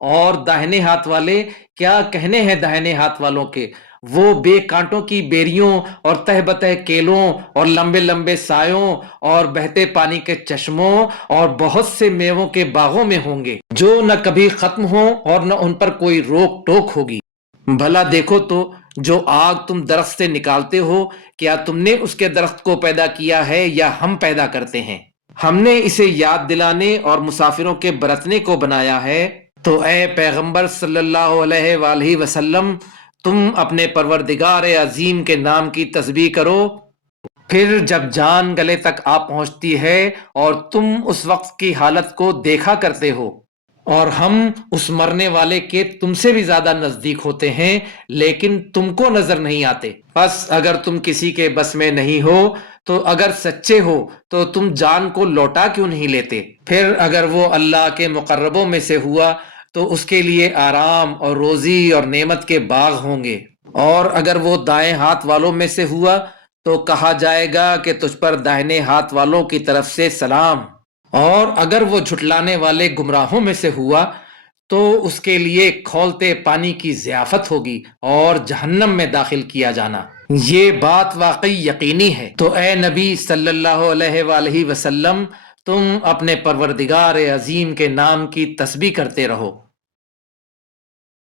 اور داہنے ہاتھ والے کیا کہنے ہیں داہنے ہاتھ والوں کے، وہ بے کانٹوں کی بیریوں اور تہ بتہ کیلوں اور لمبے لمبے سایوں اور بہتے پانی کے چشموں اور بہت سے میووں کے باغوں میں ہوں گے جو نہ کبھی ختم ہوں اور نہ ان پر کوئی روک ٹوک ہوگی۔ بھلا دیکھو تو جو آگ تم درخت سے نکالتے ہو، کیا تم نے اس کے درخت کو پیدا کیا ہے یا ہم پیدا کرتے ہیں؟ ہم نے اسے یاد دلانے اور مسافروں کے برتنے کو بنایا ہے۔ تو اے پیغمبر صلی اللہ علیہ وآلہ وسلم، تم اپنے پروردگار عظیم کے نام کی تسبیح کرو۔ پھر جب جان گلے تک آ پہنچتی ہے اور تم اس وقت کی حالت کو دیکھا کرتے ہو اور ہم اس مرنے والے کے تم سے بھی زیادہ نزدیک ہوتے ہیں لیکن تم کو نظر نہیں آتے، بس اگر تم کسی کے بس میں نہیں ہو تو اگر سچے ہو تو تم جان کو لوٹا کیوں نہیں لیتے؟ پھر اگر وہ اللہ کے مقربوں میں سے ہوا تو اس کے لیے آرام اور روزی اور نعمت کے باغ ہوں گے، اور اگر وہ دائیں ہاتھ والوں میں سے ہوا تو کہا جائے گا کہ تجھ پر داہنے ہاتھ والوں کی طرف سے سلام، اور اگر وہ جھٹلانے والے گمراہوں میں سے ہوا تو اس کے لیے کھولتے پانی کی ضیافت ہوگی اور جہنم میں داخل کیا جانا۔ یہ بات واقعی یقینی ہے۔ تو اے نبی صلی اللہ علیہ وآلہ وسلم، تم اپنے پروردگار عظیم کے نام کی تسبیح کرتے رہو۔